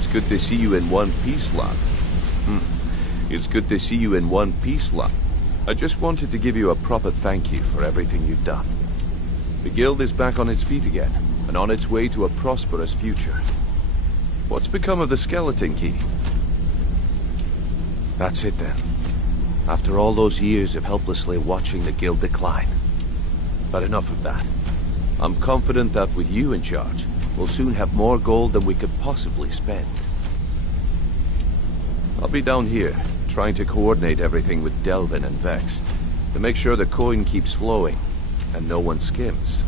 It's good to see you in one piece, lad. It's good to see you in one piece, lad. I just wanted to give you a proper thank you for everything you've done. The guild is back on its feet again, and on its way to a prosperous future. What's become of the skeleton key? That's it then. After all those years of helplessly watching the guild decline. But enough of that. I'm confident that with you in charge, we'll soon have more gold than we could possibly spend. I'll be down here, trying to coordinate everything with Delvin and Vex, to make sure the coin keeps flowing, and no one skims.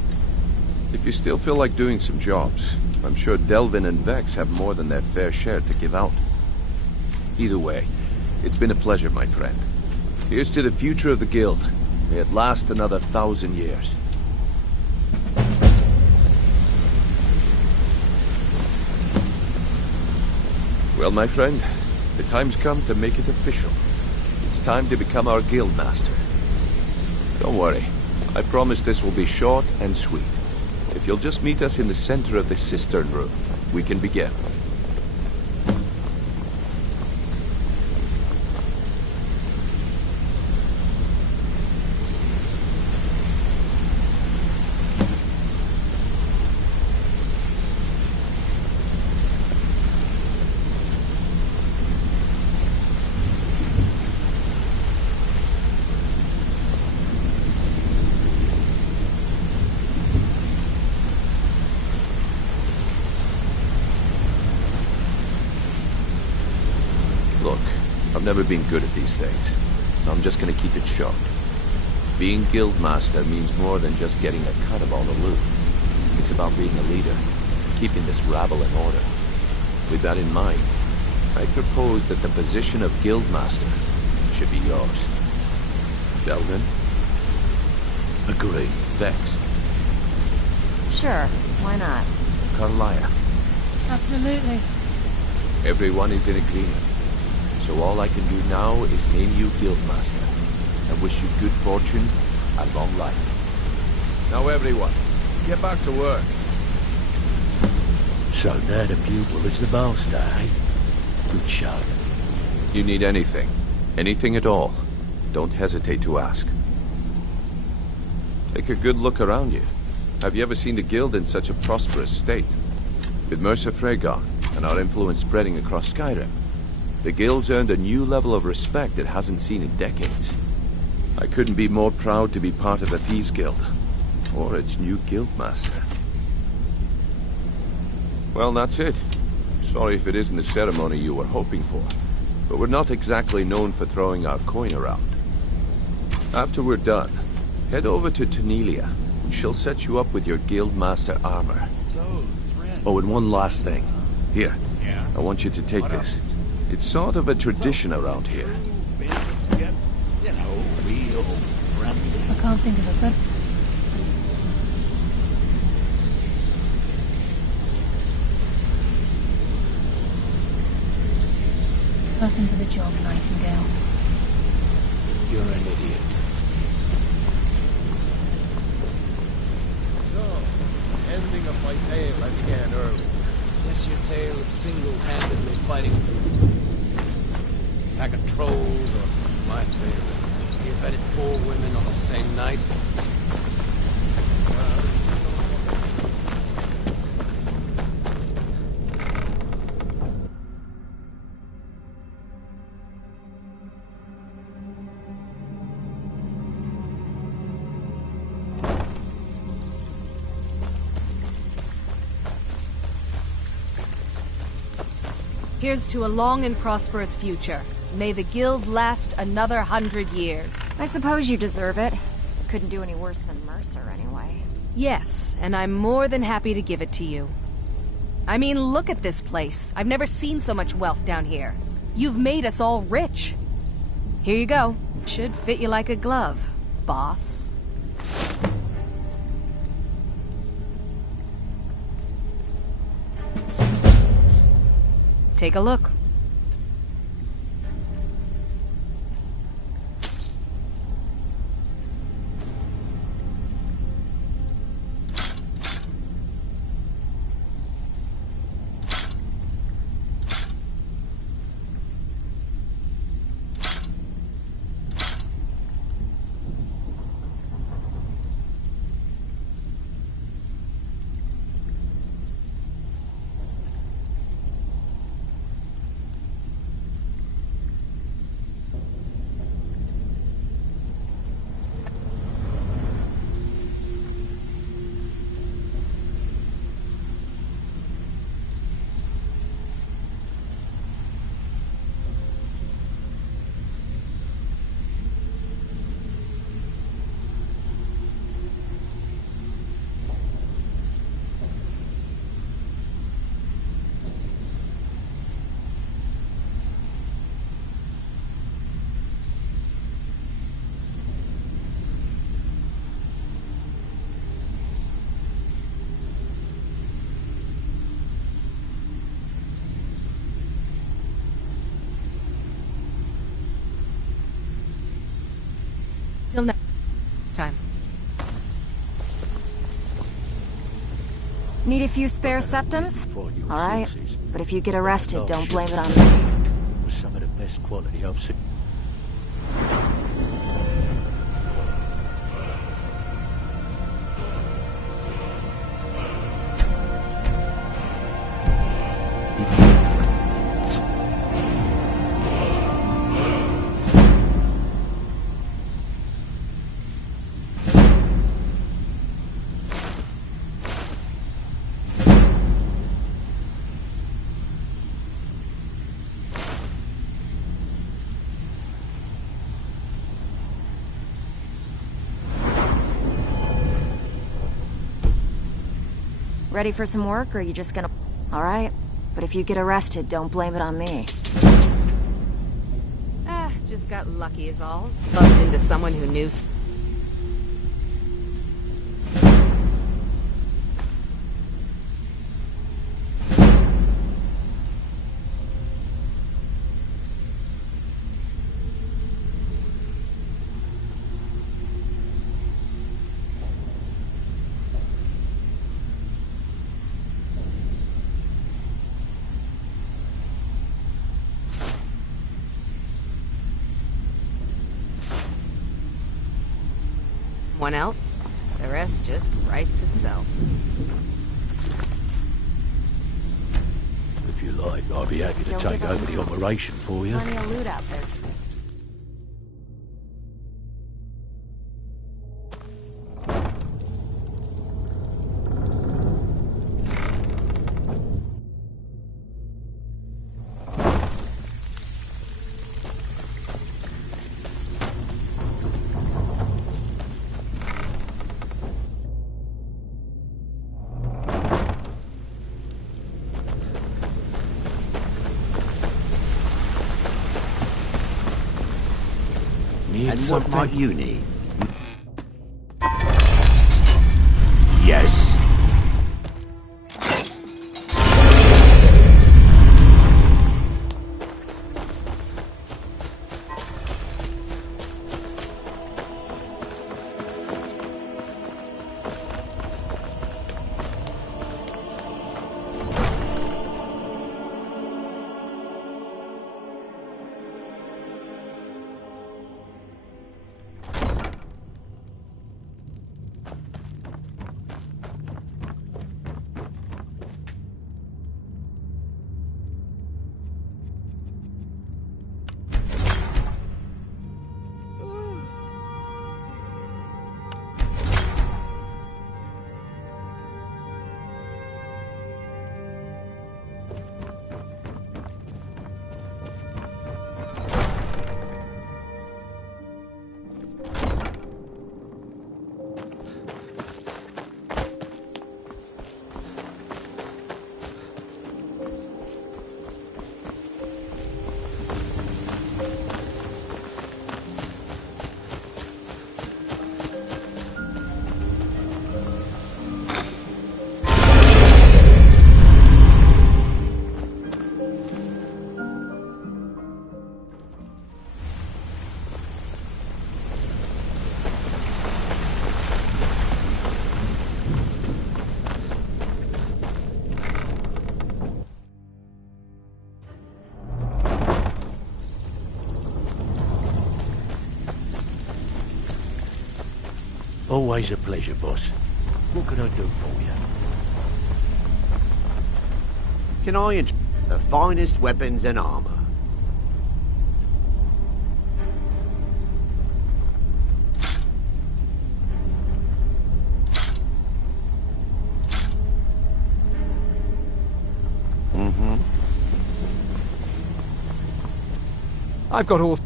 If you still feel like doing some jobs, I'm sure Delvin and Vex have more than their fair share to give out. Either way, it's been a pleasure, my friend. Here's to the future of the guild. May it last another 1,000 years. Well, my friend, the time's come to make it official. It's time to become our guild master. Don't worry, I promise this will be short and sweet. If you'll just meet us in the center of the cistern room, we can begin. Look, I've never been good at these things, so I'm just gonna keep it short. Being guildmaster means more than just getting a cut of all the loot. It's about being a leader, keeping this rabble in order. With that in mind, I propose that the position of guildmaster should be yours. Delvin? Agree. Vex? Sure, why not? Karliah? Absolutely. Everyone is in agreement. So all I can do now is name you Guildmaster, and wish you good fortune and long life. Now everyone, get back to work. So now the pupil is the master, eh? Good shot. You need anything, anything at all, don't hesitate to ask. Take a good look around you. Have you ever seen the guild in such a prosperous state? With Mercer Frey gone, and our influence spreading across Skyrim, the guild's earned a new level of respect it hasn't seen in decades. I couldn't be more proud to be part of the Thieves Guild, or its new guildmaster. Well, that's it. Sorry if it isn't the ceremony you were hoping for, but we're not exactly known for throwing our coin around. After we're done, head over to Tanelia, and she'll set you up with your guildmaster armor. Oh, and one last thing. Here, I want you to take this. It's sort of a tradition around here. You know, real friendly. I can't think of it, but... Person for the job, Nightingale. You're an idiot. So, ending of my tale I began early. Is this your tale of single-handedly fighting a pack of trolls, or my favorite, you've had 4 women on the same night? Here's to a long and prosperous future. May the guild last another 100 years. I suppose you deserve it. Couldn't do any worse than Mercer, anyway. Yes, and I'm more than happy to give it to you. I mean, look at this place. I've never seen so much wealth down here. You've made us all rich. Here you go. Should fit you like a glove, boss. Take a look. Time. Need a few spare septums? For your Alright. senses. But if you get arrested, don't blame it on me. Was some of the best quality I've seen. Ready for some work, or are you just gonna... Alright. But if you get arrested, don't blame it on me. Just got lucky is all. Bumped into someone who knew... One else, the rest just writes itself. If you like, I'll be happy to Don't take give up over the now. operation for you. Plenty of loot out there. Need And something? what might you need? Yes. Always a pleasure, boss. What can I do for you? Can I int the finest weapons and armor? I've got all...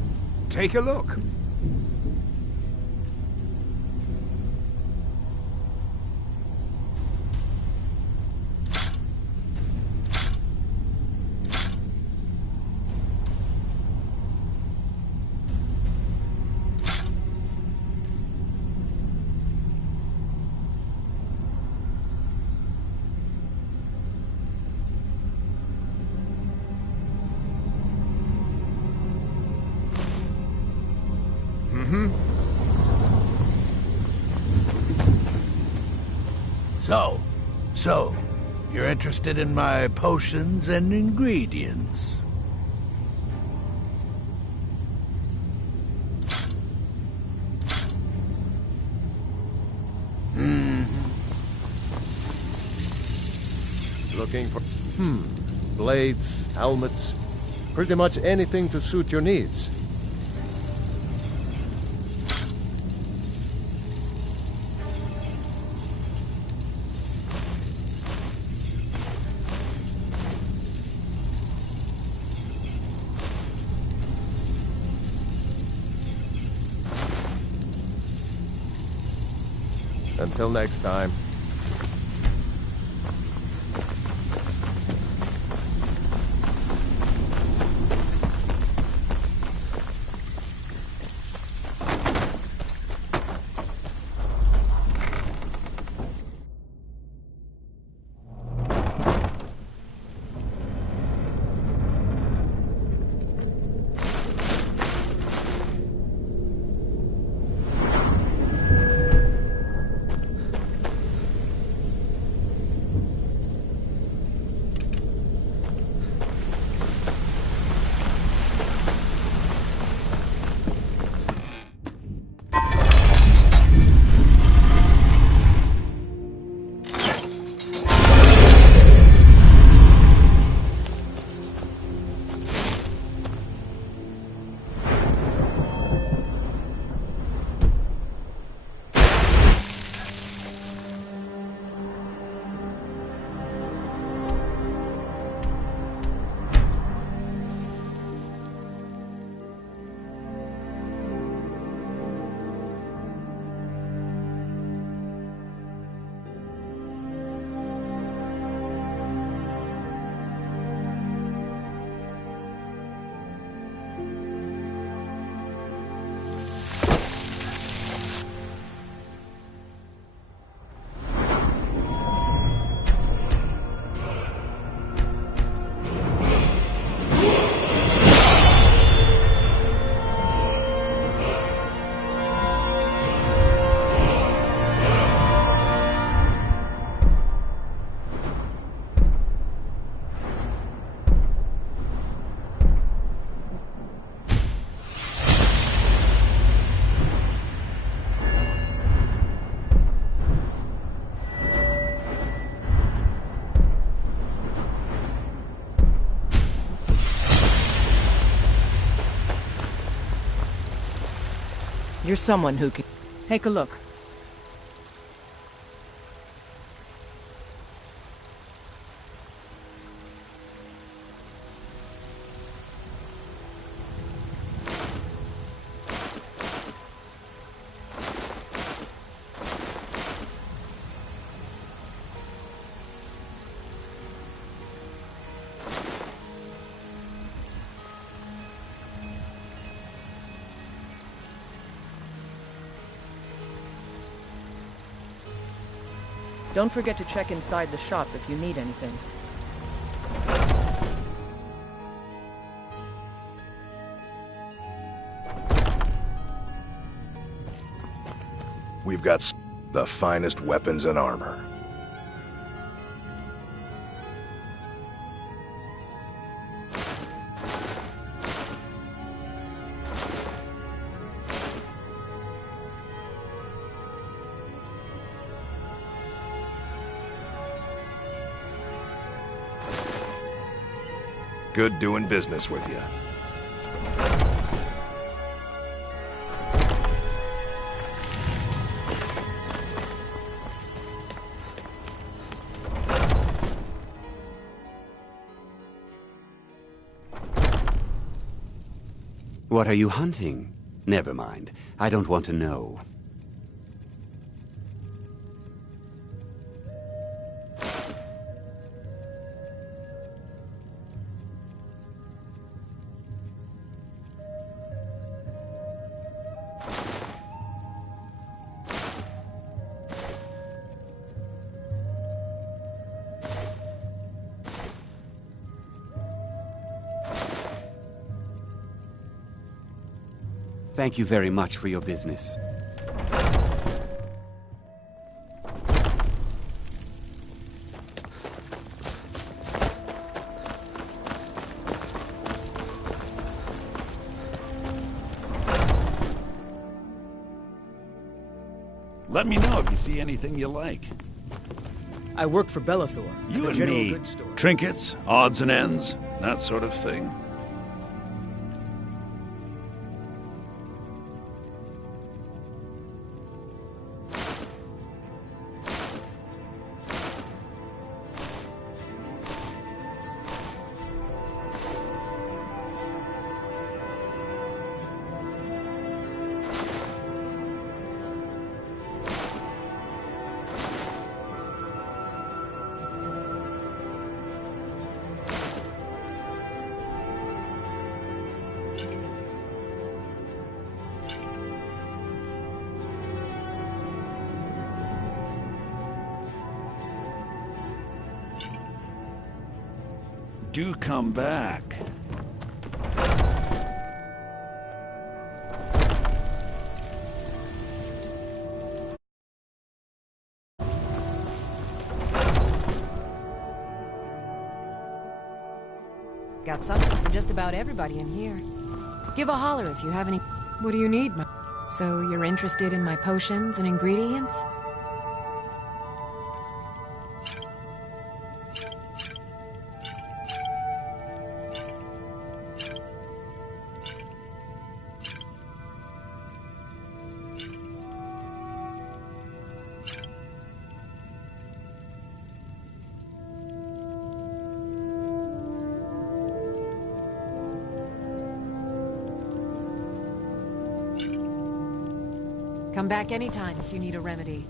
Take a look. So, you're interested in my potions and ingredients? Looking for... blades, helmets, pretty much anything to suit your needs. Until next time. You're someone who can... Take a look. Don't forget to check inside the shop if you need anything. We've got the finest weapons and armor. Good doing business with you. What are you hunting? Never mind. I don't want to know. Thank you very much for your business. Let me know if you see anything you like. I work for Bellathor. You the and general me, goods store. trinkets, odds and ends, that sort of thing. Do come back. Got something for just about everybody in here. Give a holler if you have any... What do you need, So you're interested in my potions and ingredients? Come back anytime if you need a remedy.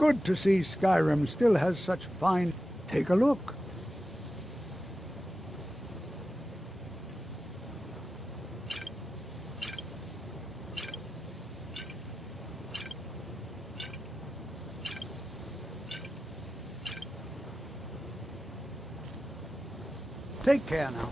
Good to see Skyrim still has such fine... Take a look. Take care now.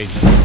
Agent.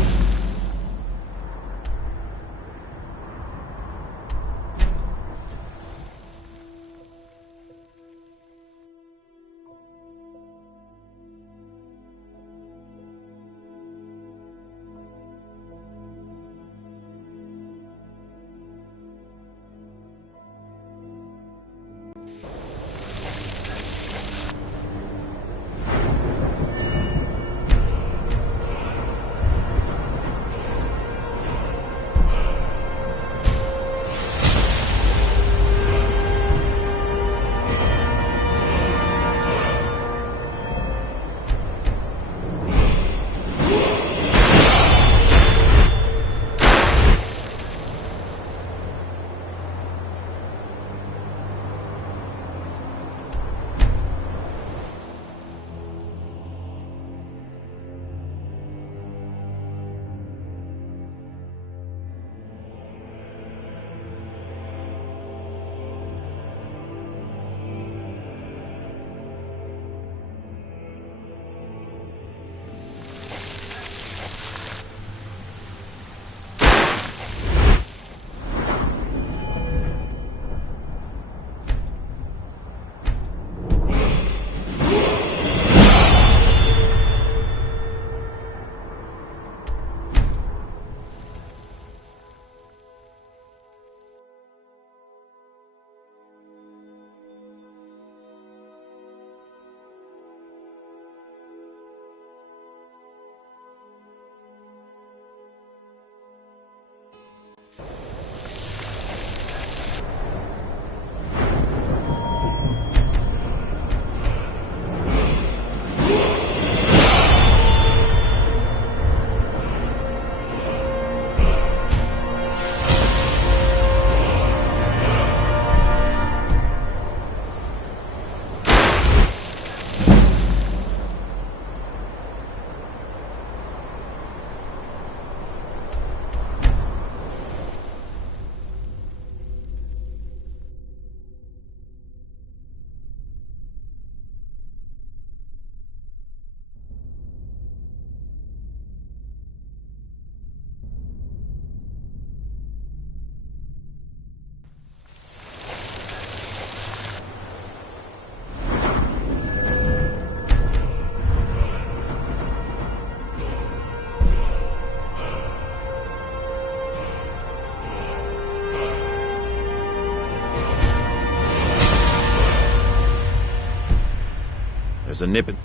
There's a nip in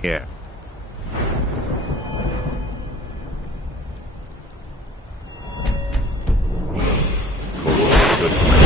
here. Good for my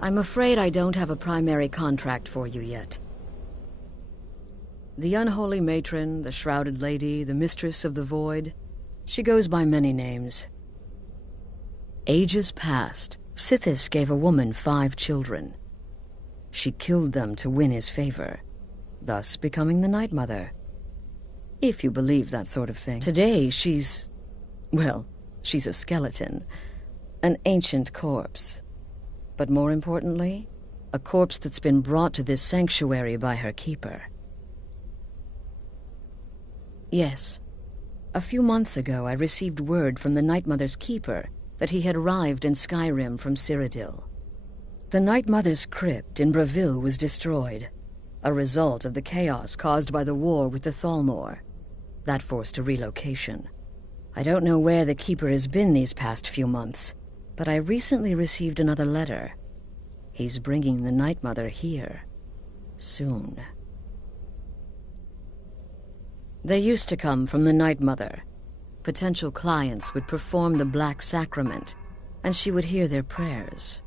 I'm afraid I don't have a primary contract for you yet. The Unholy Matron, the Shrouded Lady, the Mistress of the Void, she goes by many names. Ages past, Sithis gave a woman 5 children. She killed them to win his favor, thus becoming the Night Mother. If you believe that sort of thing. Today, she's a skeleton. An ancient corpse. But more importantly, a corpse that's been brought to this sanctuary by her keeper. Yes. A few months ago, I received word from the Night Mother's keeper that he had arrived in Skyrim from Cyrodiil. The Night Mother's crypt in Bravil was destroyed, a result of the chaos caused by the war with the Thalmor. That forced a relocation. I don't know where the Keeper has been these past few months, but I recently received another letter. He's bringing the Night Mother here. Soon. They used to come from the Night Mother. Potential clients would perform the Black Sacrament, and she would hear their prayers.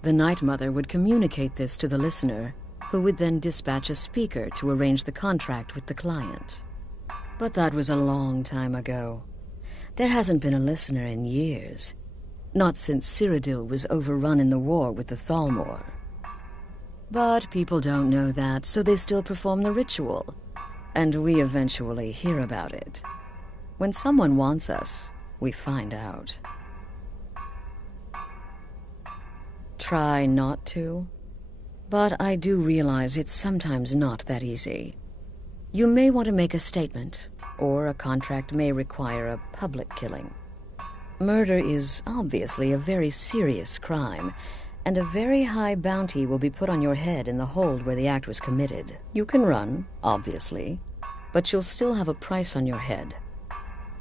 The Night Mother would communicate this to the listener, who would then dispatch a speaker to arrange the contract with the client. But that was a long time ago. There hasn't been a listener in years. Not since Cyrodiil was overrun in the war with the Thalmor. But people don't know that, so they still perform the ritual. And we eventually hear about it. When someone wants us, we find out. Try not to. But I do realize it's sometimes not that easy. You may want to make a statement, or a contract may require a public killing. Murder is obviously a very serious crime, and a very high bounty will be put on your head in the hold where the act was committed. You can run, obviously, but you'll still have a price on your head.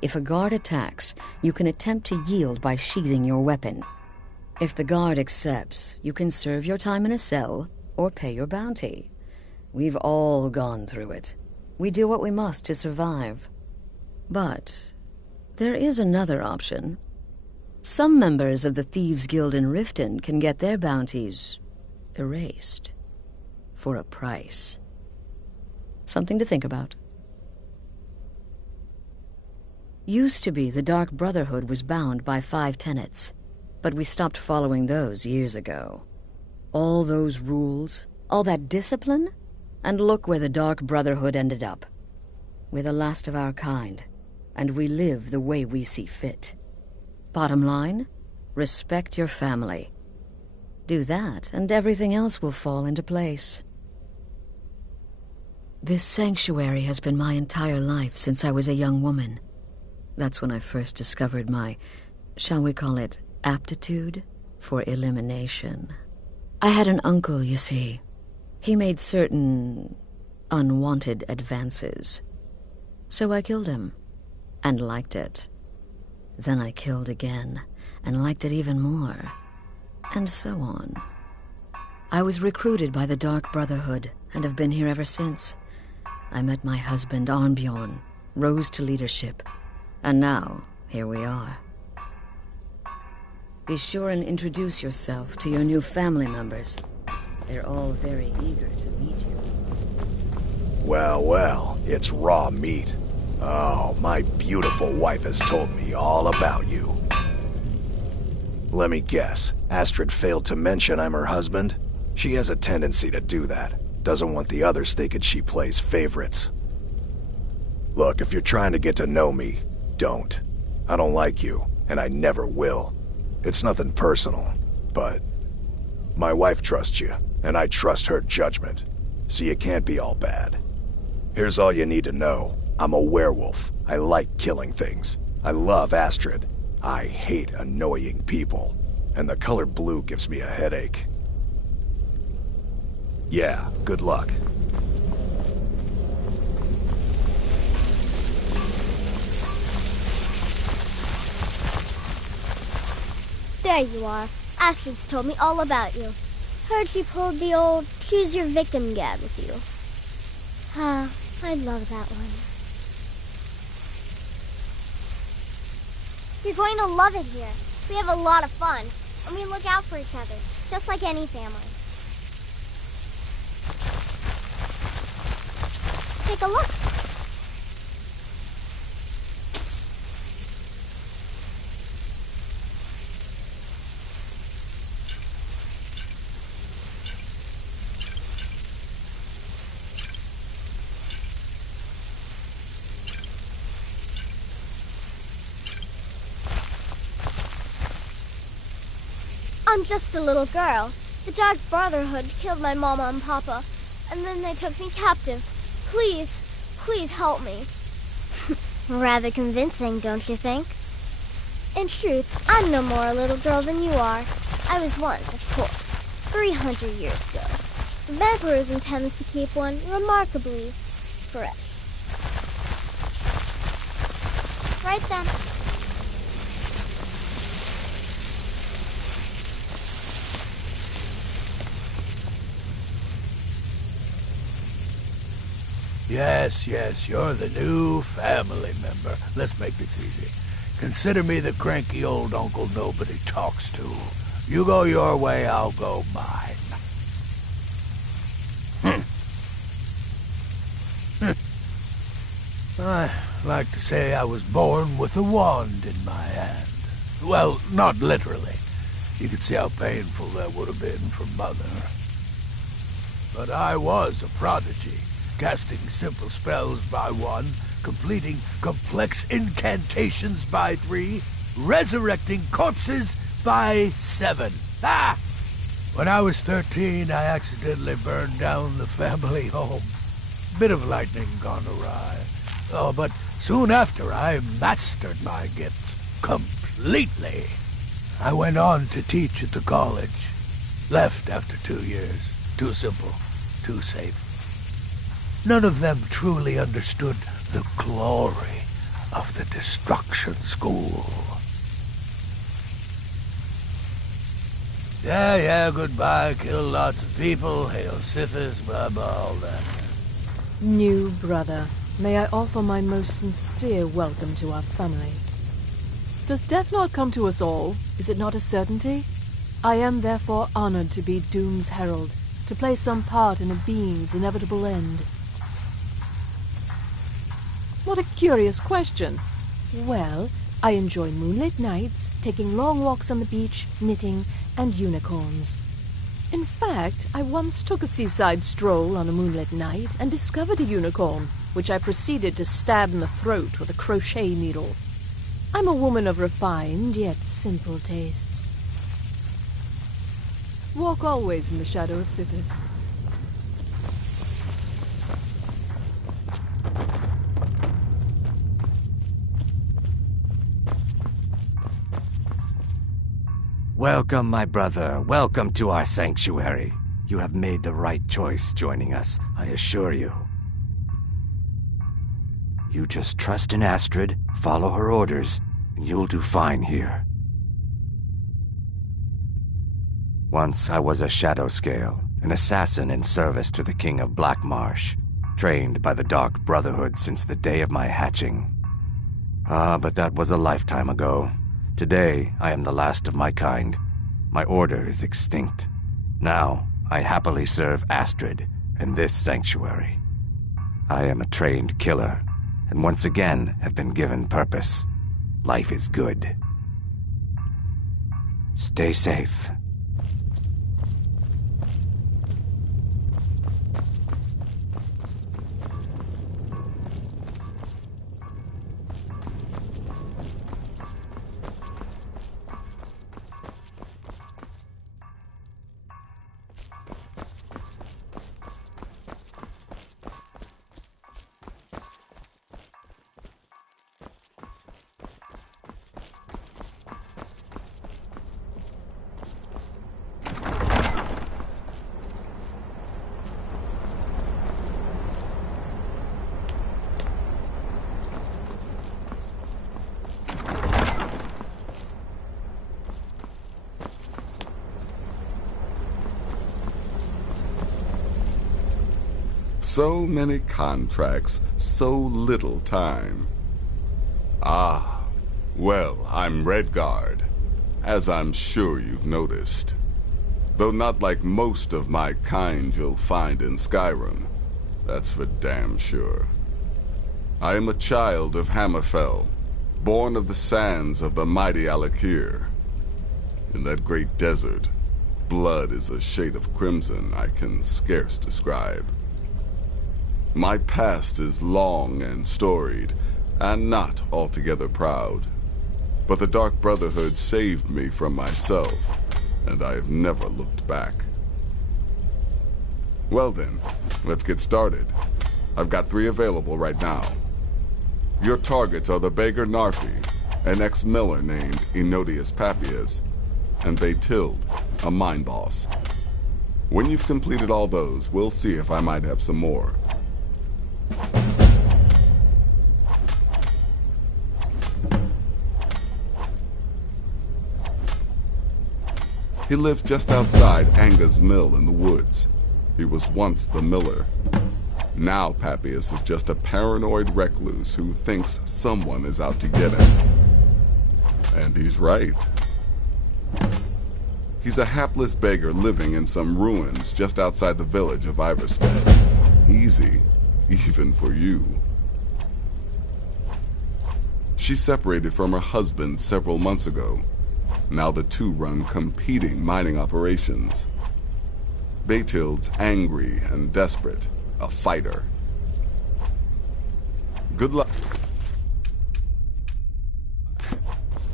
If a guard attacks, you can attempt to yield by sheathing your weapon. If the guard accepts, you can serve your time in a cell or pay your bounty. We've all gone through it. We do what we must to survive. But there is another option. Some members of the Thieves' Guild in Riften can get their bounties erased for a price. Something to think about. Used to be the Dark Brotherhood was bound by 5 tenets, but we stopped following those years ago. All those rules, all that discipline, and look where the Dark Brotherhood ended up. We're the last of our kind, and we live the way we see fit. Bottom line, respect your family. Do that, and everything else will fall into place. This sanctuary has been my entire life since I was a young woman. That's when I first discovered my, shall we call it, aptitude for elimination. I had an uncle, you see. He made certain unwanted advances. So I killed him, and liked it. Then I killed again, and liked it even more, and so on. I was recruited by the Dark Brotherhood, and have been here ever since. I met my husband, Arnbjorn, rose to leadership, and now, here we are. Be sure and introduce yourself to your new family members. They're all very eager to meet you. Well, well, it's raw meat. Oh, my beautiful wife has told me all about you. Let me guess, Astrid failed to mention I'm her husband? She has a tendency to do that. Doesn't want the others thinking she plays favorites. Look, if you're trying to get to know me, don't. I don't like you, and I never will. It's nothing personal, but my wife trusts you, and I trust her judgment, so you can't be all bad. Here's all you need to know. I'm a werewolf. I like killing things. I love Astrid. I hate annoying people, and the color blue gives me a headache. Yeah, good luck. There you are. Astrid's told me all about you. Heard she pulled the old choose your victim gag with you. Ah, I love that one. You're going to love it here. We have a lot of fun. and we look out for each other, just like any family. Take a look. I'm just a little girl. The Dark Brotherhood killed my mama and papa, and then they took me captive. Please, please help me. Rather convincing, don't you think? In truth, I'm no more a little girl than you are. I was once, of course, 300 years ago. The Vampires intends to keep one remarkably fresh. Right then. Yes, you're the new family member. Let's make this easy. Consider me the cranky old uncle nobody talks to. You go your way, I'll go mine. I like to say I was born with a wand in my hand. Well, not literally. You could see how painful that would have been for Mother. But I was a prodigy. Casting simple spells by 1, completing complex incantations by 3, resurrecting corpses by 7. Ah! When I was 13, I accidentally burned down the family home. Bit of lightning gone awry. Oh, but soon after, I mastered my gifts completely. I went on to teach at the college. Left after 2 years. Too simple, too safe. None of them truly understood the glory of the Destruction School. Yeah, goodbye, kill lots of people, hail Sithis, blah, blah, all that. New brother, may I offer my most sincere welcome to our family. Does death not come to us all? Is it not a certainty? I am therefore honored to be Doom's herald, to play some part in a being's inevitable end. What a curious question. Well, I enjoy moonlit nights, taking long walks on the beach, knitting, and unicorns. In fact, I once took a seaside stroll on a moonlit night and discovered a unicorn, which I proceeded to stab in the throat with a crochet needle. I'm a woman of refined yet simple tastes. Walk always in the shadow of Sithis. Welcome, my brother. Welcome to our sanctuary. You have made the right choice joining us, I assure you. You just trust in Astrid, follow her orders, and you'll do fine here. Once I was a Shadowscale, an assassin in service to the King of Blackmarsh, trained by the Dark Brotherhood since the day of my hatching. But that was a lifetime ago. Today, I am the last of my kind. My order is extinct. Now, I happily serve Astrid in this sanctuary. I am a trained killer, and once again have been given purpose. Life is good. Stay safe. So many contracts, so little time. Ah, well, I'm Redguard. as I'm sure you've noticed. Though not like most of my kind you'll find in Skyrim. That's for damn sure. I am a child of Hammerfell, born of the sands of the mighty Alakir. In that great desert, blood is a shade of crimson I can scarce describe. My past is long and storied, and not altogether proud. But the Dark Brotherhood saved me from myself, and I have never looked back. Well then, let's get started. I've got 3 available right now. Your targets are the beggar Narfi, an ex-miller named Enodius Papias, and Beytild, a mine boss. When you've completed all those, we'll see if I might have some more. He lives just outside Anga's mill in the woods. He was once the miller. Now Papias is just a paranoid recluse who thinks someone is out to get him. And he's right. He's a hapless beggar living in some ruins just outside the village of Iverstead. Easy, even for you. She separated from her husband several months ago. Now the two run competing mining operations. Beytild's angry and desperate, a fighter. Good luck.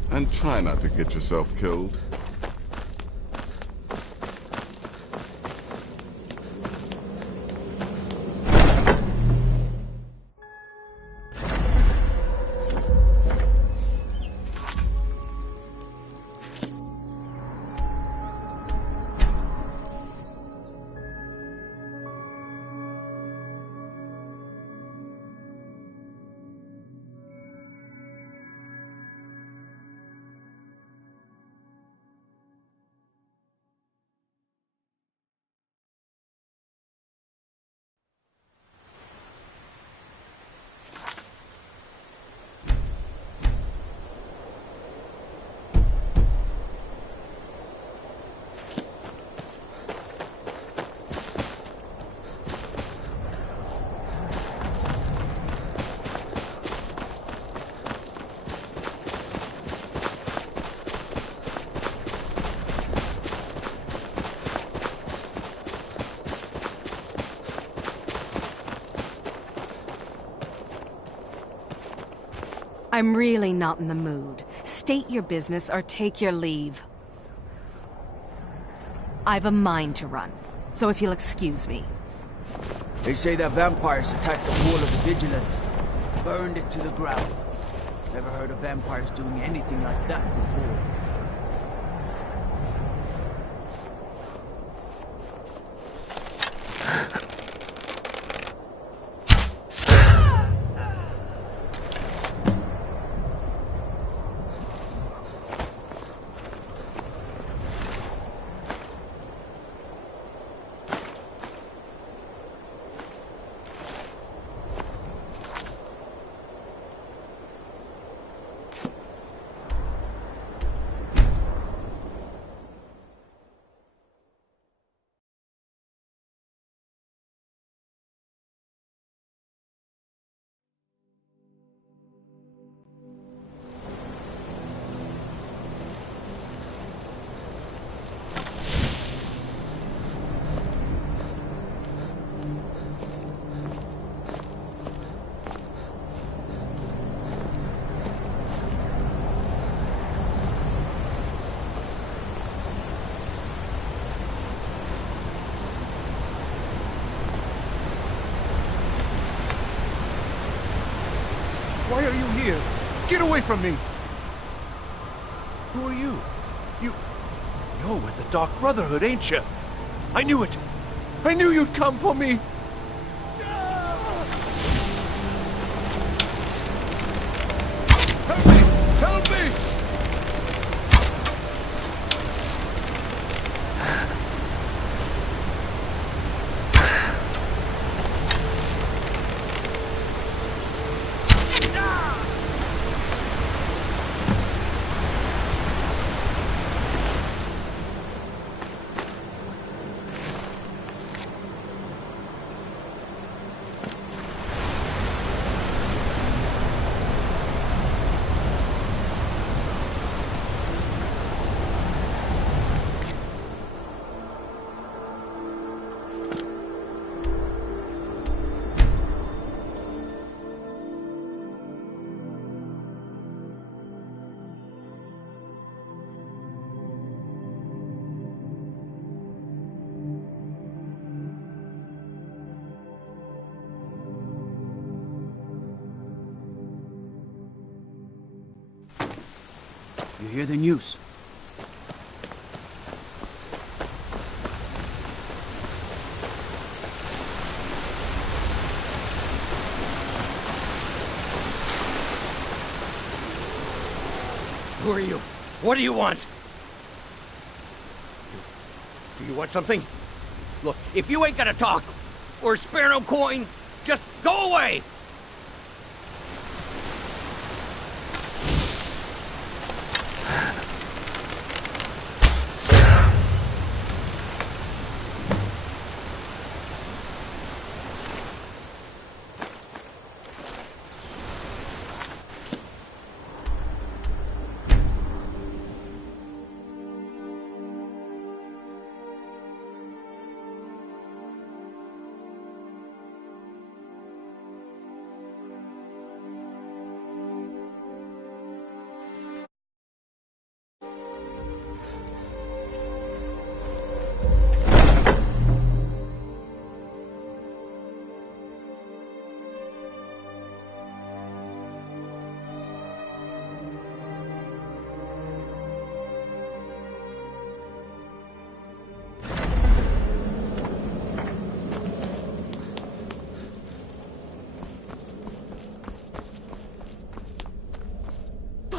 And try not to get yourself killed. I'm really not in the mood. State your business or take your leave. I've a mine to run, so if you'll excuse me. They say that vampires attacked the wall of the Vigilant, burned it to the ground. Never heard of vampires doing anything like that before. Why are you here? Get away from me! Who are you? You're with the Dark Brotherhood, ain't you? I knew it! I knew you'd come for me! Help me! Help me! You hear the news? Who are you? What do you want? Do you want something? Look, if you ain't gonna talk, or spare no coin, just go away!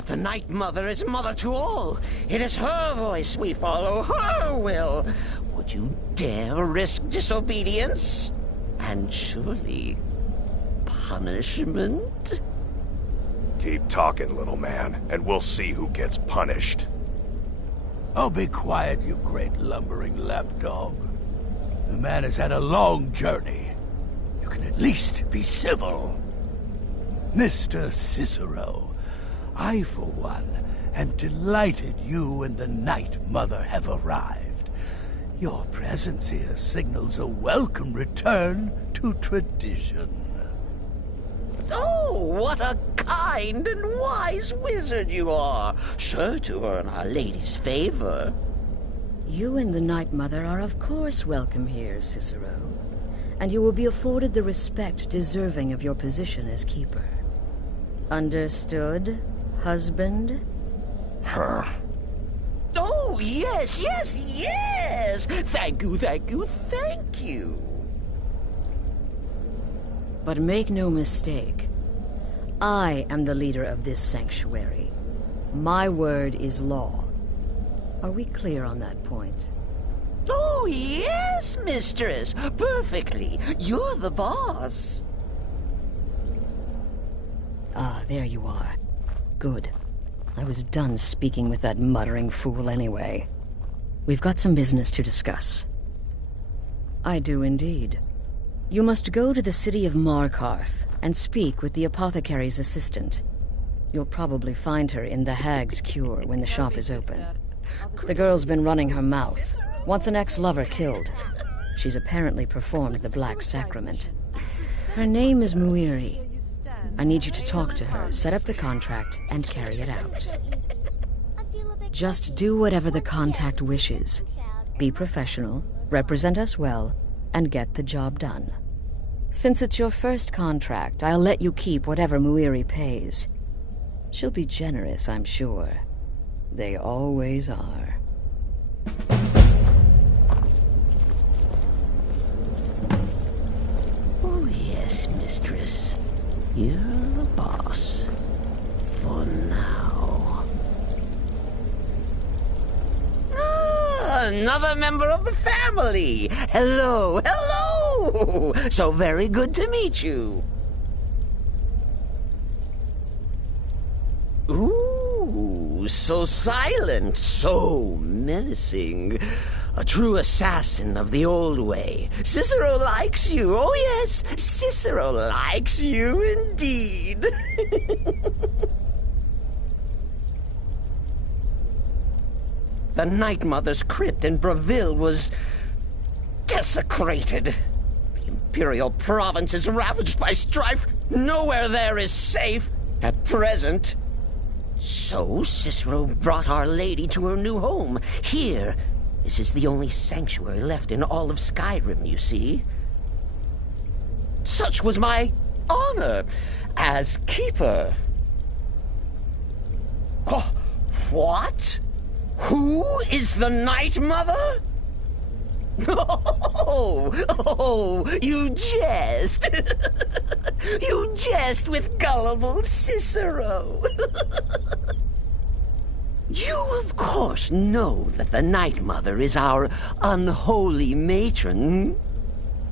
The Night Mother is mother to all. It is her voice we follow, her will. Would you dare risk disobedience? And surely punishment? Keep talking, little man, and we'll see who gets punished. Oh, be quiet, you great lumbering lapdog. The man has had a long journey. You can at least be civil. Mr. Cicero, I, for one, am delighted you and the Night Mother have arrived. Your presence here signals a welcome return to tradition. Oh, what a kind and wise wizard you are, sure to earn Our Lady's favor. You and the Night Mother are of course welcome here, Cicero. And you will be afforded the respect deserving of your position as keeper. Understood, husband? Her. Oh, yes, yes, yes! Thank you, thank you, thank you. But make no mistake, I am the leader of this sanctuary. My word is law. Are we clear on that point? Oh, yes, mistress. Perfectly. You're the boss. Ah, there you are. Good. I was done speaking with that muttering fool anyway. We've got some business to discuss. I do indeed. You must go to the city of Markarth and speak with the apothecary's assistant. You'll probably find her in the Hag's Cure when the shop is open. The girl's been running her mouth. Wants an ex-lover killed. She's apparently performed the Black Sacrament. Her name is Muiri. I need you to talk to her, set up the contract, and carry it out. Just do whatever the contact wishes. Be professional, represent us well, and get the job done. Since it's your first contract, I'll let you keep whatever Muiri pays. She'll be generous, I'm sure. They always are. Oh, yes, mistress. You're the boss. For now. Ah, another member of the family. Hello, hello! So very good to meet you. Ooh, so silent, so menacing. A true assassin of the old way. Cicero likes you. Oh, yes, Cicero likes you indeed. The Night Mother's crypt in Bravil was desecrated. The Imperial province is ravaged by strife. Nowhere there is safe at present. So Cicero brought Our Lady to her new home. Here, this is the only sanctuary left in all of Skyrim, you see. Such was my honor as keeper. Oh, What? Who is the Night Mother? Oh, you jest. You jest with gullible Cicero. You, of course, know that the Night Mother is our unholy matron.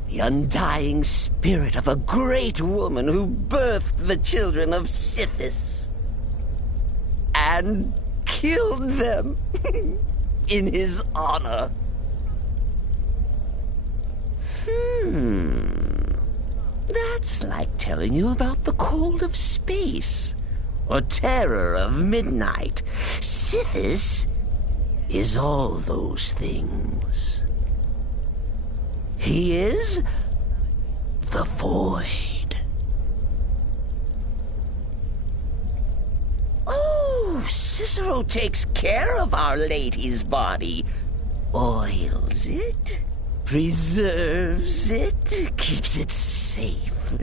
The undying spirit of a great woman who birthed the children of Sithis. And killed them in his honor. That's like telling you about the cold of space, or terror of midnight. Sithis is all those things. He is the Void. Oh, Cicero takes care of Our Lady's body. Oils it, preserves it, keeps it safe.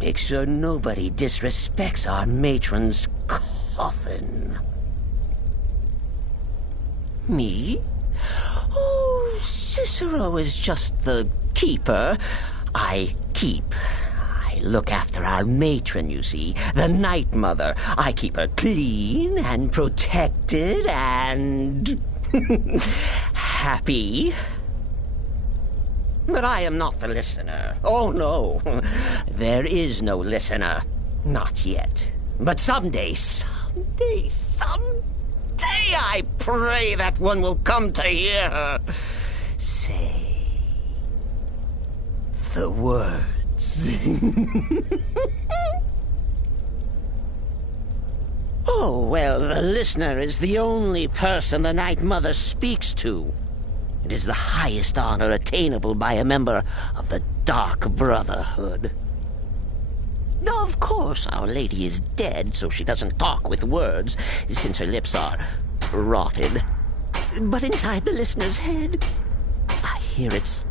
Makes sure nobody disrespects our matron's coffin. Me? Oh, Cicero is just the keeper. I keep. I look after our matron, you see, the Night Mother. I keep her clean and protected and happy. But I am not the listener. Oh, no. There is no listener. Not yet. But someday, I pray that one will come to hear her say the words. Oh, well, the listener is the only person the Night Mother speaks to. It is the highest honor attainable by a member of the Dark Brotherhood. Of course, Our Lady is dead, so she doesn't talk with words, since her lips are rotted. But inside the listener's head, I hear it's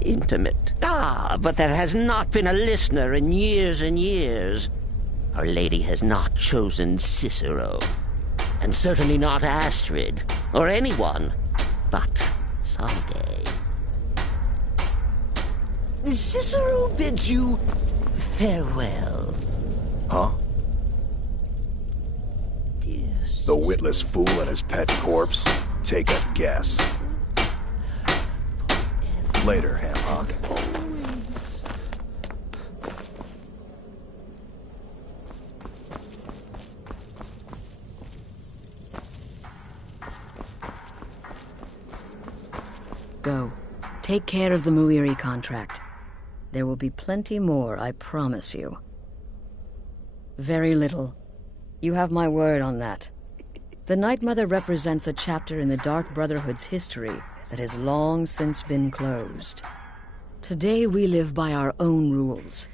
intimate. But there has not been a listener in years and years. Our Lady has not chosen Cicero, and certainly not Astrid, or anyone. But someday. Cicero bids you farewell. Huh? The witless fool and his pet corpse? Take a guess. Later, Hamhog. Go. Take care of the Muiri contract. There will be plenty more, I promise you. Very little. You have my word on that. The Night Mother represents a chapter in the Dark Brotherhood's history that has long since been closed. Today we live by our own rules.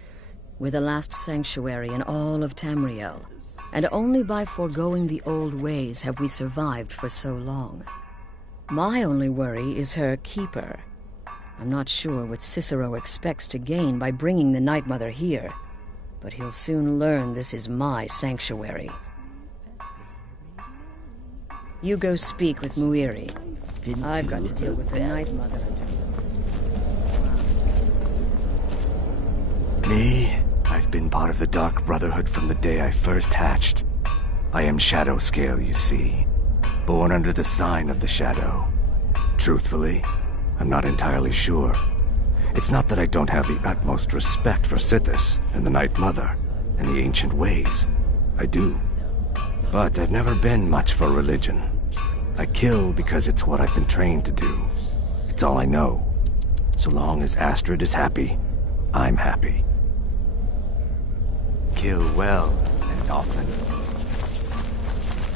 We're the last sanctuary in all of Tamriel, and only by foregoing the old ways have we survived for so long. My only worry is her keeper. I'm not sure what Cicero expects to gain by bringing the Night Mother here, but he'll soon learn this is my sanctuary. You go speak with Muiri. I've got to deal with the Night Mother. Me? I've been part of the Dark Brotherhood from the day I first hatched. I am Shadowscale, you see. Born under the sign of the Shadow. Truthfully, I'm not entirely sure. It's not that I don't have the utmost respect for Sithis and the Night Mother and the ancient ways. I do. But I've never been much for religion. I kill because it's what I've been trained to do. It's all I know. So long as Astrid is happy, I'm happy. Kill well and often.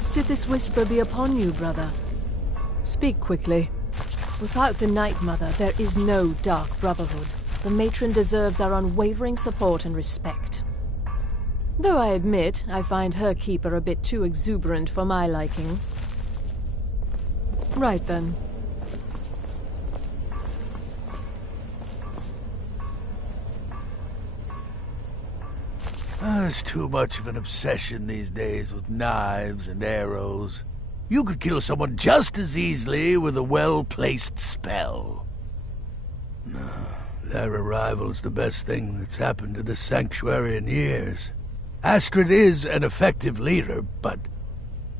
Sithis whisper be upon you, brother. Speak quickly. Without the Night Mother, there is no Dark Brotherhood. The matron deserves our unwavering support and respect. Though I admit, I find her keeper a bit too exuberant for my liking. Right then. There's too much of an obsession these days with knives and arrows. You could kill someone just as easily with a well-placed spell. No, their arrival's the best thing that's happened to this sanctuary in years. Astrid is an effective leader, but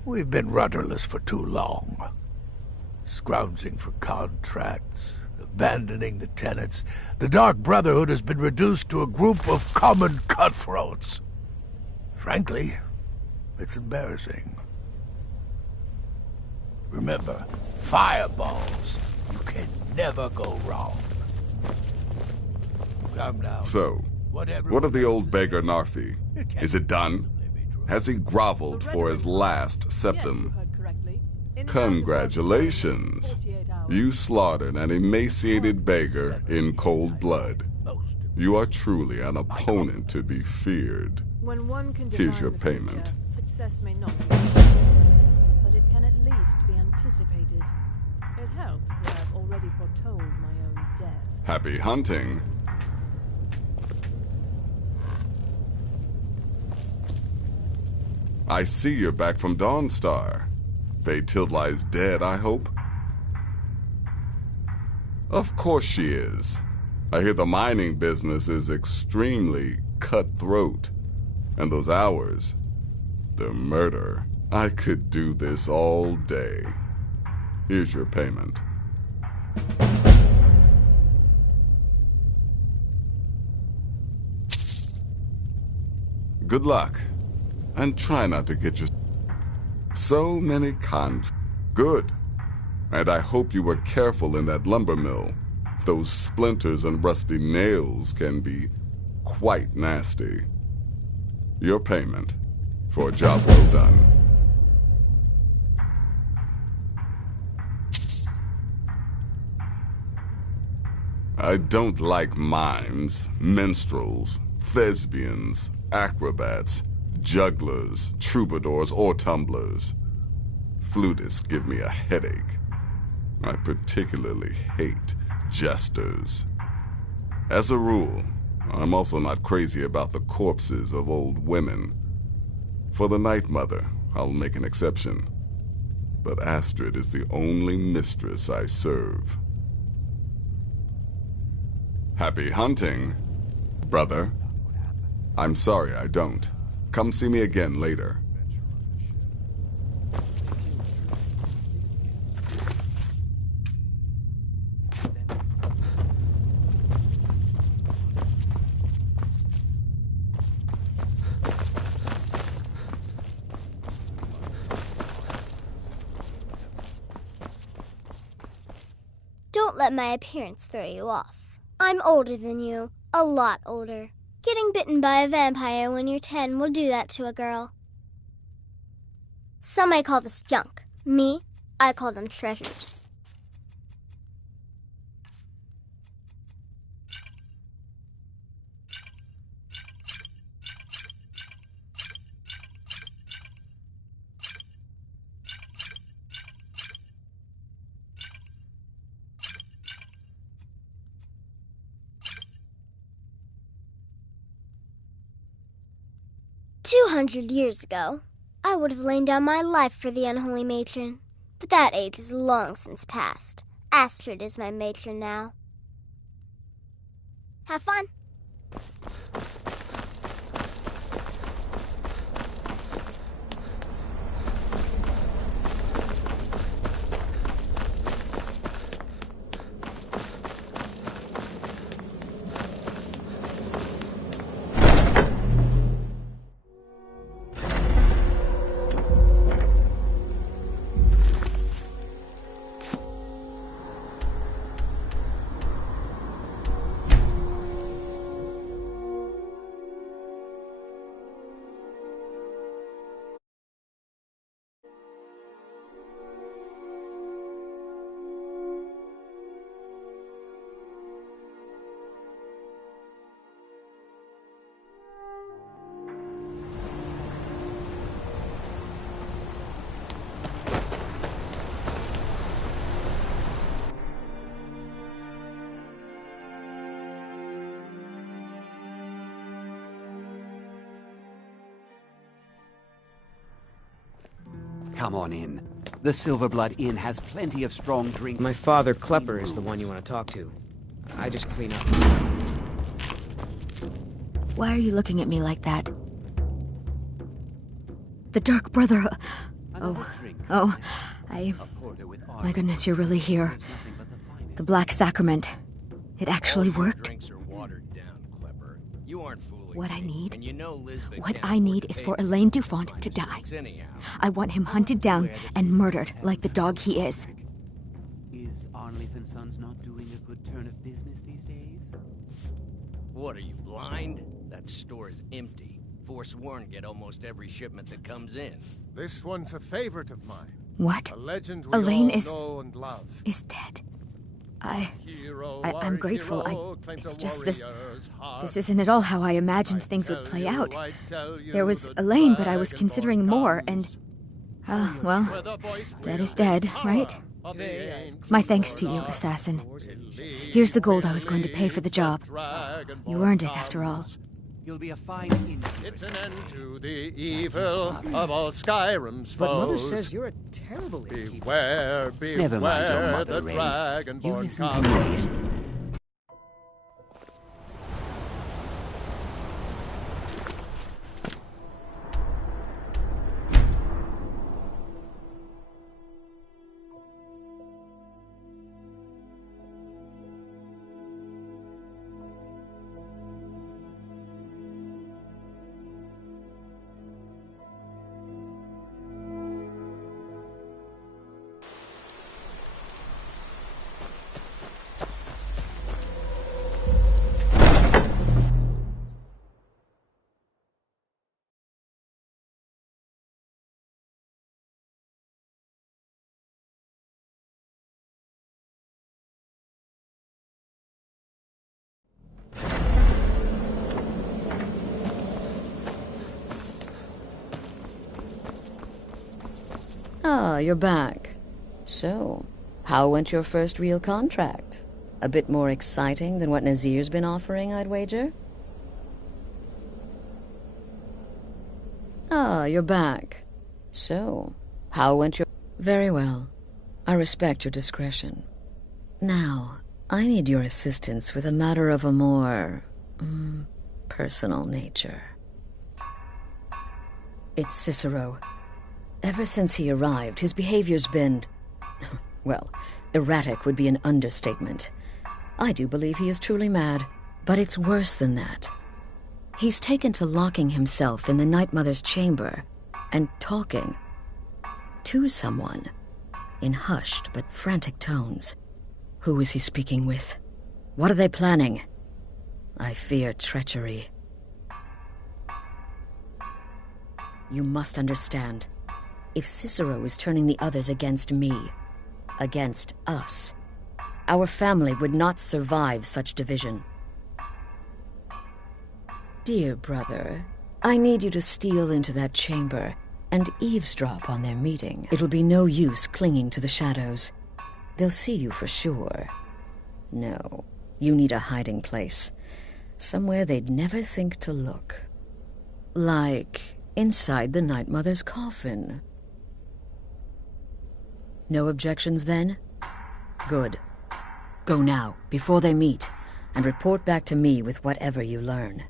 we've been rudderless for too long. Scrounging for contracts, abandoning the tenants, the Dark Brotherhood has been reduced to a group of common cutthroats. Frankly, it's embarrassing. Remember, fireballs. You can never go wrong. Come now. So, what of the old beggar Narfi? Is it done? Has he groveled for his last septum? Congratulations. You slaughtered an emaciated beggar in cold blood. You are truly an opponent to be feared. When one can Here's divine your the payment. future, success may not be assured, but it can at least be anticipated. It helps that I've already foretold my own death. Happy hunting. I see you're back from Dawnstar. Batilda's dead, I hope? Of course she is. I hear the mining business is extremely cutthroat. And those hours, the murder. I could do this all day. Here's your payment. Good luck. And try not to get your... So many Good. And I hope you were careful in that lumber mill. Those splinters and rusty nails can be quite nasty. Your payment for a job well done. I don't like mimes, minstrels, thespians, acrobats, jugglers, troubadours, or tumblers. Flutists give me a headache. I particularly hate jesters. As a rule, I'm also not crazy about the corpses of old women. For the Night Mother, I'll make an exception. But Astrid is the only mistress I serve. Happy hunting, brother. I'm sorry I don't. Come see me again later. Don't let my appearance throw you off. I'm older than you. A lot older. Getting bitten by a vampire when you're 10 will do that to a girl. Some may call this junk. Me, I call them treasures. $200 ago, I would have lain down my life for the unholy matron. But that age is long since past. Astrid is my matron now. Have fun. Come on in. The Silverblood Inn has plenty of strong drink. My father, Klepper, is the one you want to talk to. I just clean up. Why are you looking at me like that? The Dark Brother... My goodness, you're really here. The Black Sacrament. It actually worked. What I need is for Elaine Dufont to die. I want him hunted down and murdered like the dog he is. Is Arnleif and Sons not doing a good turn of business these days? What, are you blind? That store is empty. Forsworn get almost every shipment that comes in. This one's a favorite of mine. What? A legend we Elaine all know and love. is dead. I'm grateful. It's just this isn't at all how I imagined things would play out. There was Elaine, but I was considering more, and... well, dead is dead, right? My thanks to you, assassin. Here's the gold I was going to pay for the job. You earned it, after all. You'll be a fine Indian. It's an end to the evil of all Skyrim's foes. But Mother says you're a terrible innkeeper. Beware, beware, Never mind your mother, the Ray. Dragonborn You listen to comes. me. Ah, you're back. So, how went your first real contract? A bit more exciting than what Nazir's been offering, I'd wager? Ah, you're back. So, how went your... Very well. I respect your discretion. Now, I need your assistance with a matter of a more... personal nature. It's Cicero. Ever since he arrived, his behavior's been... well, erratic would be an understatement. I do believe he is truly mad, but it's worse than that. He's taken to locking himself in the Night Mother's chamber and talking to someone in hushed but frantic tones. Who is he speaking with? What are they planning? I fear treachery. You must understand. If Cicero is turning the others against me, against us, our family would not survive such division. Dear brother, I need you to steal into that chamber and eavesdrop on their meeting. It'll be no use clinging to the shadows. They'll see you for sure. No, you need a hiding place. Somewhere they'd never think to look. Like inside the Night Mother's coffin. No objections, then? Good. Go now, before they meet, and report back to me with whatever you learn.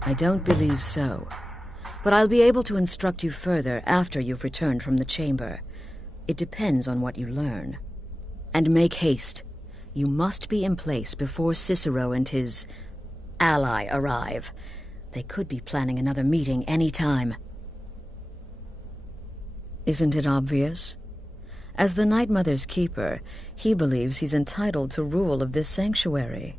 I don't believe so, but I'll be able to instruct you further after you've returned from the chamber. It depends on what you learn. And make haste. You must be in place before Cicero and his... ally arrive. They could be planning another meeting any time. Isn't it obvious? As the Night Mother's keeper, he believes he's entitled to rule of this sanctuary.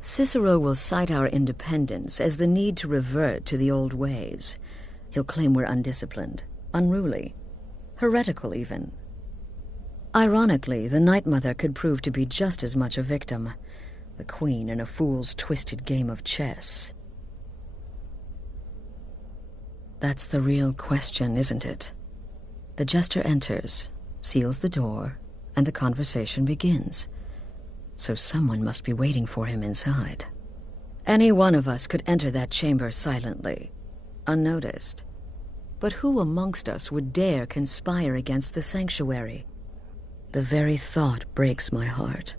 Cicero will cite our independence as the need to revert to the old ways. He'll claim we're undisciplined, unruly, heretical even. Ironically, the Night Mother could prove to be just as much a victim. The queen in a fool's twisted game of chess. That's the real question, isn't it? The jester enters, seals the door, and the conversation begins. so someone must be waiting for him inside. Any one of us could enter that chamber silently, unnoticed. But who amongst us would dare conspire against the sanctuary? The very thought breaks my heart.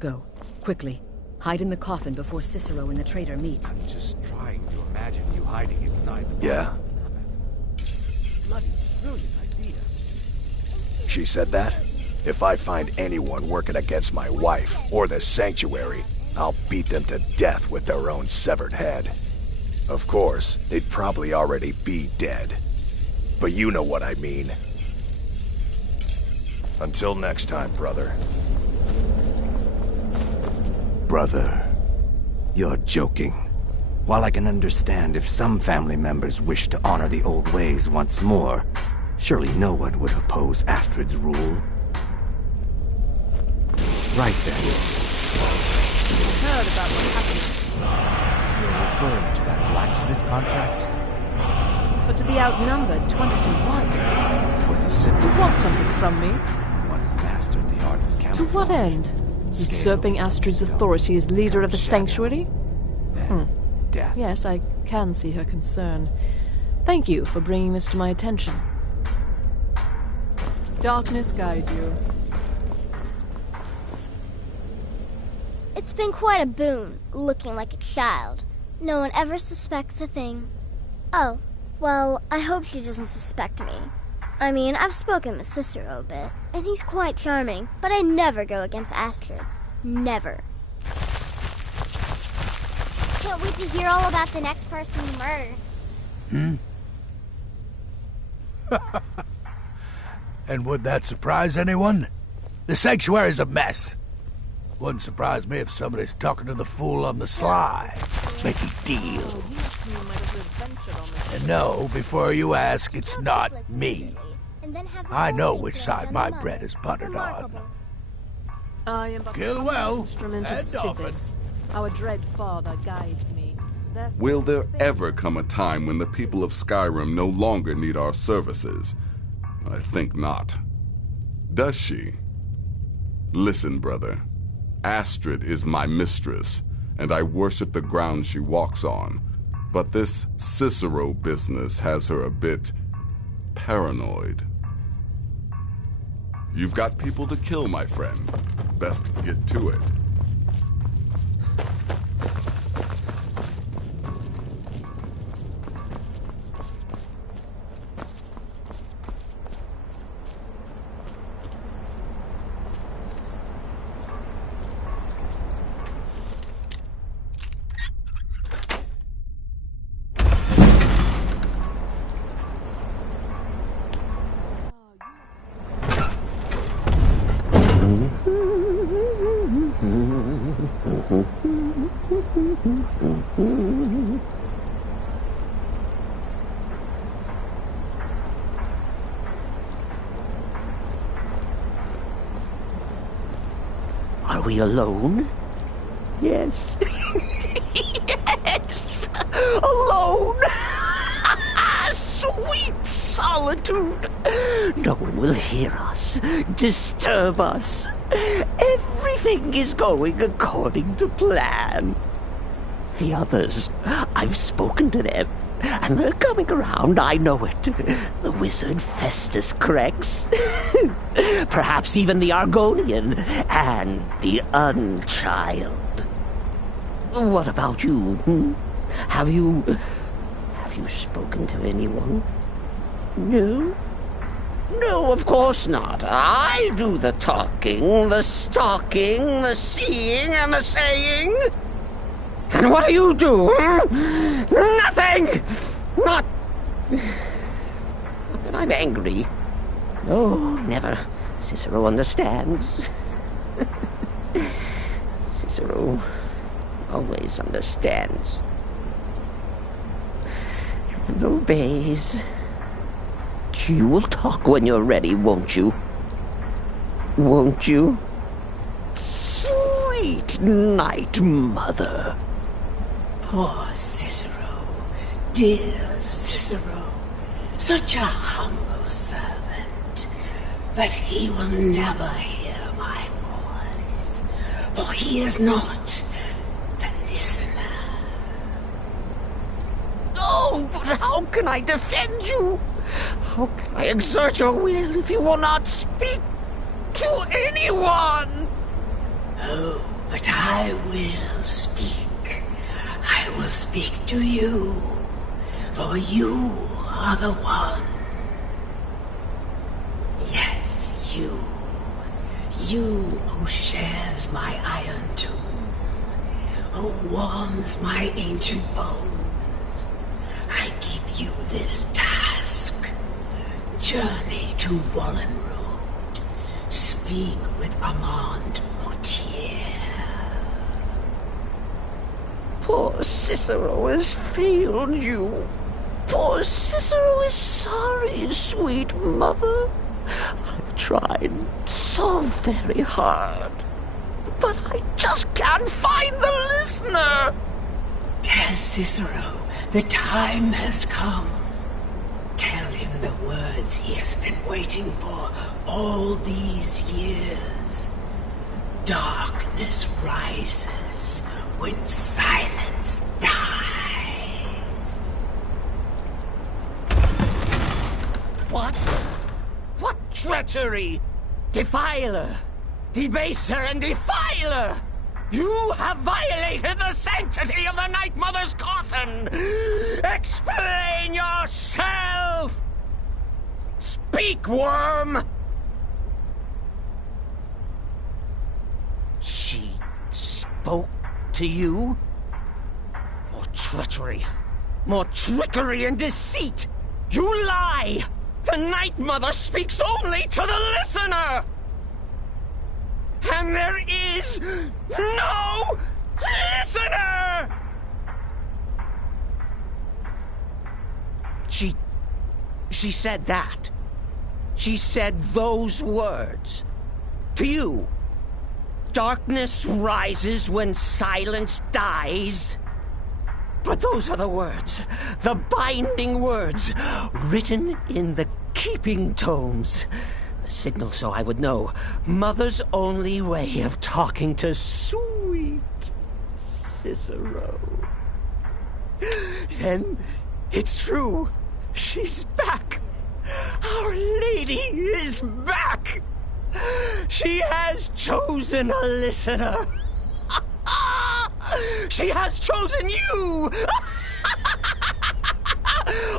Go, quickly. Hide in the coffin before Cicero and the traitor meet. I'm just trying to imagine you hiding inside the... Yeah. Bloody brilliant idea. She said that? If I find anyone working against my wife or the sanctuary, I'll beat them to death with their own severed head. Of course, they'd probably already be dead. But you know what I mean. Until next time, brother. Brother, you're joking. While I can understand if some family members wish to honor the old ways once more, surely no one would oppose Astrid's rule. Right then. I heard about what happened. You're referring to that blacksmith contract? But to be outnumbered 20 to 1... Was a simple... You want something from me? One has mastered the art of camouflage. To what end? Usurping Astrid's authority as leader of the sanctuary? Death. Yes, I can see her concern. Thank you for bringing this to my attention. Darkness guide you. It's been quite a boon, looking like a child. No one ever suspects a thing. Oh, well, I hope she doesn't suspect me. I mean, I've spoken with Cicero a bit, and he's quite charming, but I never go against Astrid. Never. Can't wait to hear all about the next person you murder. And would that surprise anyone? The sanctuary's a mess. Wouldn't surprise me if somebody's talking to the fool on the sly, making deals. And no, before you ask, it's not me. I know which side my bread is buttered on. I am but Kill an well, instrument of and often. Sithis. Our dread father guides me. Therefore, Will there ever come a time when the people of Skyrim no longer need our services? I think not. Does she? Listen, brother. Astrid is my mistress, and I worship the ground she walks on. But this Cicero business has her a bit paranoid. You've got people to kill, my friend. Best get to it. Are we alone? Yes. Yes! Alone! Sweet solitude! No one will hear us, disturb us. Everything is going according to plan. The others, I've spoken to them, and they're coming around, I know it. The wizard Festus Crex, perhaps even the Argonian, and the Unchild. What about you? Have you spoken to anyone? No? No, of course not. I do the talking, the stalking, the seeing, and the saying. And what do you do? Nothing! Not that I'm angry. No, never. Cicero understands. Cicero always understands. And obeys. You'll talk when you're ready, won't you? Won't you? Sweet night, Mother. Poor Cicero, dear Cicero, such a humble servant, but he will never hear my for he is not the listener. Oh, but how can I defend you? How can I exert your will if you will not speak to anyone? Oh, but I will speak. I will speak to you, for you are the one. Yes, you. You who shares my iron tomb, who warms my ancient bones. I give you this task. Journey to Wallenrood. Speak with Armand Mortier. Poor Cicero has failed you. Poor Cicero is sorry, sweet mother. I've tried so very hard, but I just can't find the listener. Tell Cicero the time has come. Tell him the words he has been waiting for all these years. Darkness rises when silence dies. What? What treachery! Defiler! Debaser and defiler! You have violated the sanctity of the Night Mother's coffin! Explain yourself! Speak, worm! She spoke to you? More treachery, more trickery and deceit! You lie! The Night Mother speaks only to the listener! And there is no listener! She said that. She said those words. To you. Darkness rises when silence dies. But those are the words, the binding words, written in the keeping tomes. The signal so I would know. Mother's only way of talking to sweet Cicero. Then it's true. She's back. Our lady is back. She has chosen a listener. She has chosen you!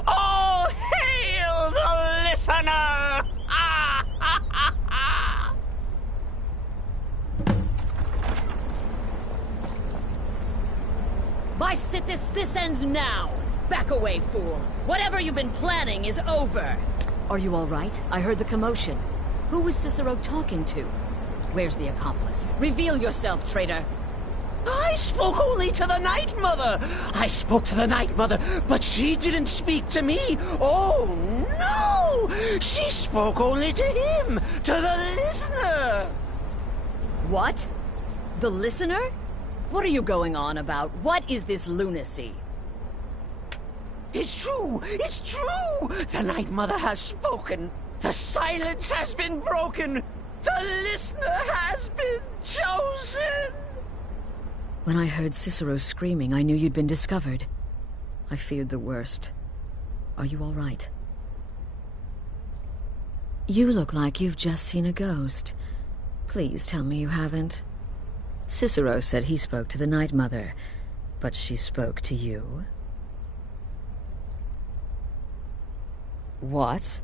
All hail the listener! By Sithis, this ends now! Back away, fool! Whatever you've been planning is over! Are you all right? I heard the commotion. Who was Cicero talking to? Where's the accomplice? Reveal yourself, traitor! I spoke only to the Night Mother! I spoke to the Night Mother, but she didn't speak to me! Oh, no! She spoke only to him! To the listener! What? The listener? What are you going on about? What is this lunacy? It's true! It's true! The Night Mother has spoken! The silence has been broken! The listener has been chosen! When I heard Cicero screaming, I knew you'd been discovered. I feared the worst. Are you all right? You look like you've just seen a ghost. Please tell me you haven't. Cicero said he spoke to the Night Mother, but she spoke to you? What?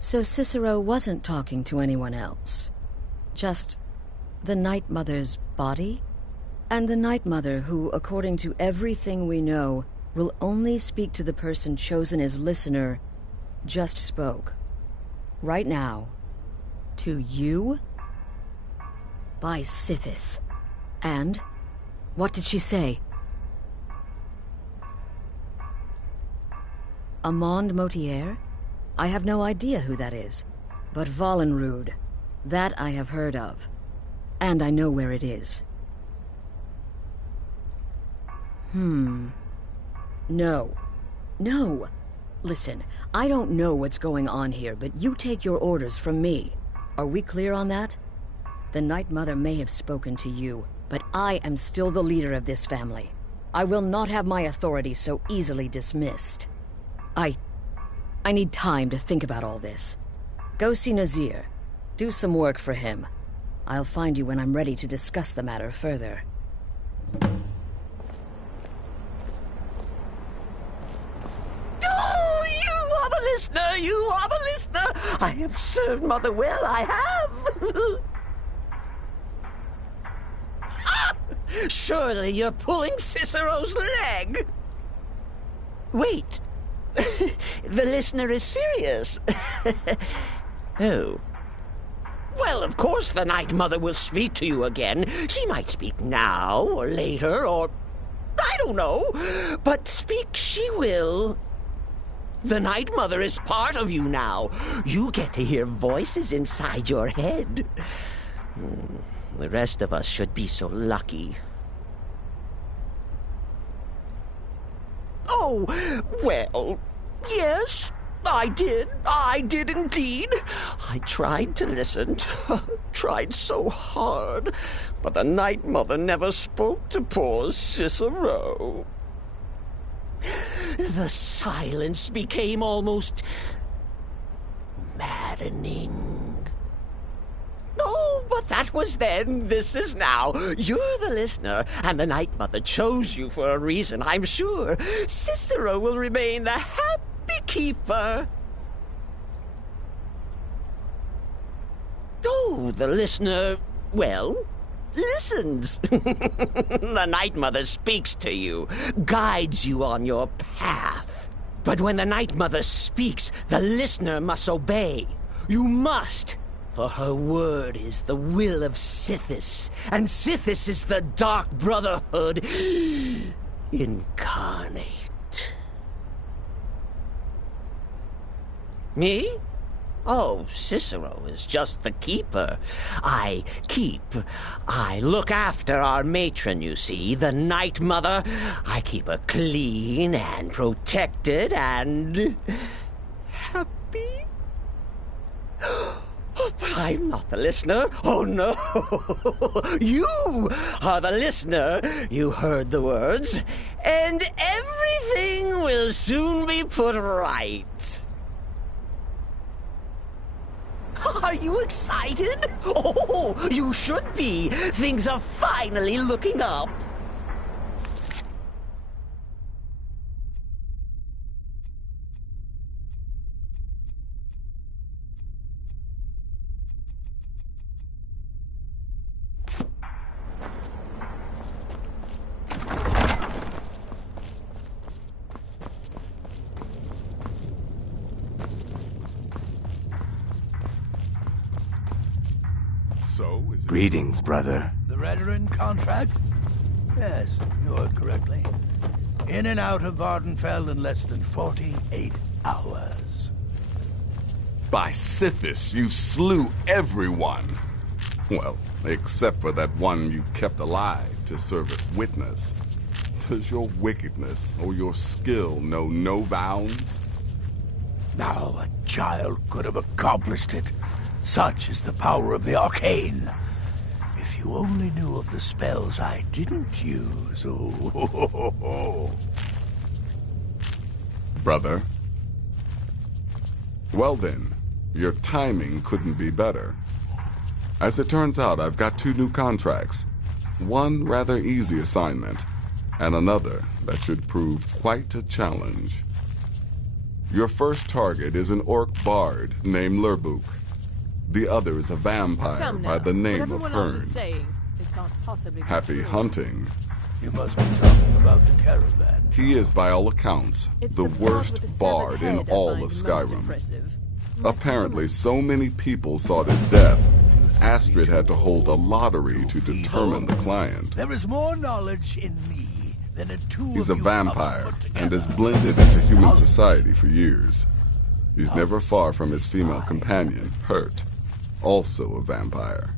So Cicero wasn't talking to anyone else? Just the Night Mother's body? And the Night Mother, who, according to everything we know, will only speak to the person chosen as listener, just spoke. Right now. To you? By Sithis. And? What did she say? Armand Mortier? I have no idea who that is. But Wallenrood. That I have heard of. And I know where it is. No. No! Listen, I don't know what's going on here, but you take your orders from me. Are we clear on that? The Night Mother may have spoken to you, but I am still the leader of this family. I will not have my authority so easily dismissed. I need time to think about all this. Go see Nazir. Do some work for him. I'll find you when I'm ready to discuss the matter further. Oh, you are the listener! You are the listener! I have served Mother well, I have! Surely you're pulling Cicero's leg! Wait. The listener is serious. Oh. Well, of course the Night Mother will speak to you again. She might speak now, or later, or... I don't know. But speak she will. The Night Mother is part of you now. You get to hear voices inside your head. The rest of us should be so lucky. Oh, well, yes, I did. I did indeed. I tried to listen, tried so hard, but the Night Mother never spoke to poor Cicero. The silence became almost maddening. Oh, but that was then. This is now. You're the listener, and the Night Mother chose you for a reason, I'm sure. Cicero will remain the happy keeper. Oh, the listener, well, listens. The Night Mother speaks to you, guides you on your path. But when the Night Mother speaks, the listener must obey. You must. For her word is the will of Sithis, and Sithis is the Dark Brotherhood incarnate. Me? Oh, Cicero is just the keeper. I look after our matron, you see, the Night Mother. I keep her clean and protected and... happy? But I'm not the listener. Oh, no. You are the listener. You heard the words. And everything will soon be put right. Are you excited? Oh, you should be. Things are finally looking up. Greetings, brother. The Redoran contract? Yes, you heard correctly. In and out of Vardenfell in less than 48 hours. By Sithis, you slew everyone. Well, except for that one you kept alive to serve as witness. Does your wickedness or your skill know no bounds? Now a child could have accomplished it. Such is the power of the arcane. If you only knew of the spells I didn't use. Oh. Brother? Well then, your timing couldn't be better. As it turns out, I've got 2 new contracts. One rather easy assignment, and another that should prove quite a challenge. Your first target is an orc bard named Lurbuk. The other is a vampire by the name of Hearn. Happy hunting. You must be talking about the caravan. He is, by all accounts, the worst bard in all of Skyrim. Apparently, so many people sought his death, Astrid had to hold a lottery to determine the client. There is more knowledge in me than in 2 He's of a you vampire, put together. and has blended into human society for years. He's never far from his female companion, Hurt, also a vampire.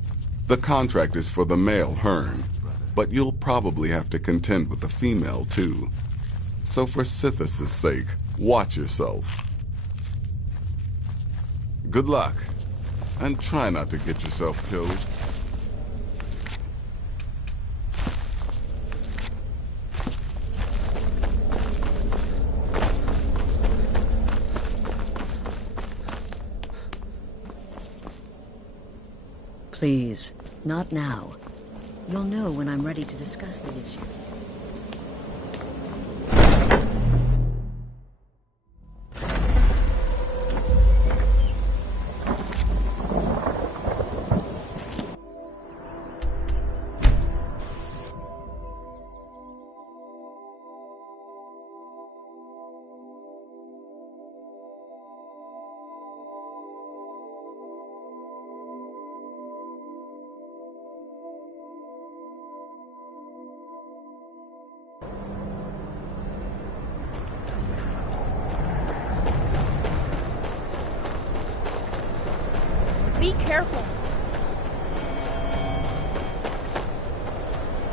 The contract is for the male Hearn, but you'll probably have to contend with the female too. So for Sithis' sake, watch yourself. Good luck, and try not to get yourself killed. Please, not now. You'll know when I'm ready to discuss the issue. Be careful.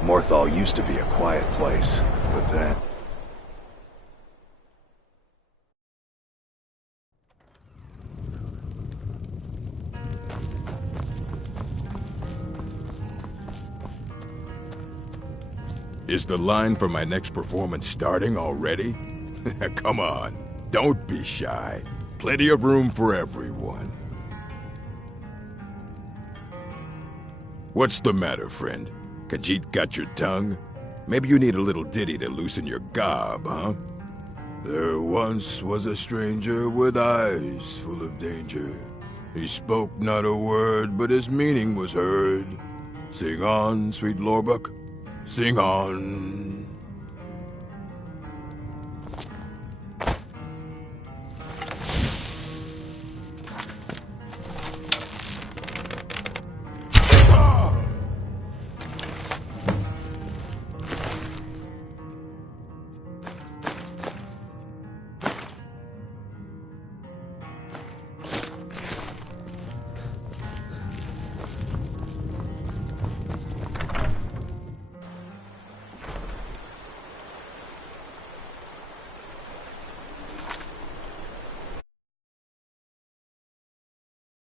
Morthal used to be a quiet place, but then... Is the line for my next performance starting already? Come on, don't be shy. Plenty of room for everyone. What's the matter, friend? Khajiit got your tongue? Maybe you need a little ditty to loosen your gob, huh? There once was a stranger with eyes full of danger. He spoke not a word, but his meaning was heard. Sing on, sweet Lorbuck, sing on.